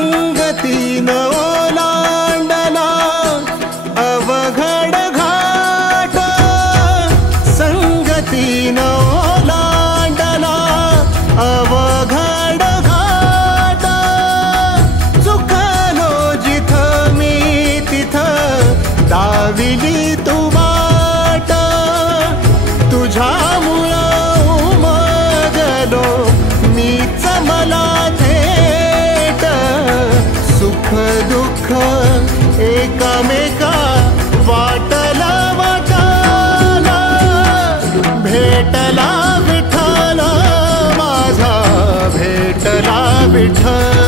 संगतीन ओलांडला अवघड घाट, संगतीन ओलांडला अवघड घाट. चुकलो जिथं मी तिथं दाविली तू वाट. तुझ्यामुळं उमगलो मीच मला थेट. सुख दुःख एकामेका वाटला वाटाला. भेटला विठ्ठल माझा, भेटला विठ्ठल.